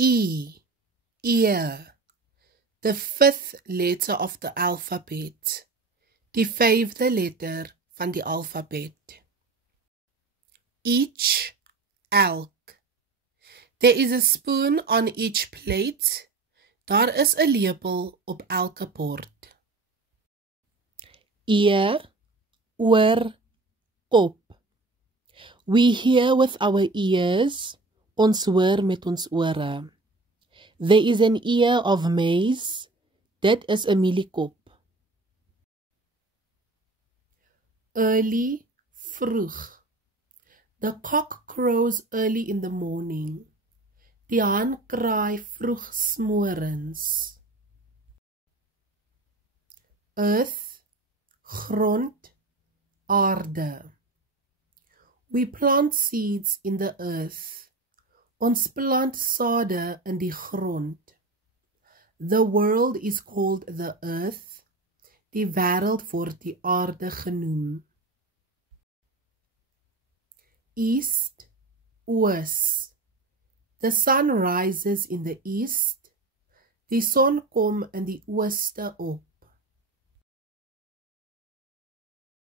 E, ear, the fifth letter of the alphabet, die vyfde letter van die alfabet. Each, elk. There is a spoon on each plate. Daar is 'n lepel op elke bord. Ear, oor, kop. We hear with our ears. Ons hoor met ons ore. There is an ear of maize. Dit is 'n mieliekop. Early, vroeg. The cock crows early in the morning. Die haan kraai vroeg smorens. Earth, grond, aarde. We plant seeds in the earth. Ons plant sade in die grond. The world is called the earth. Die wêreld word die aarde genoem. East, oos. The sun rises in the east. Die son kom in die ooste op.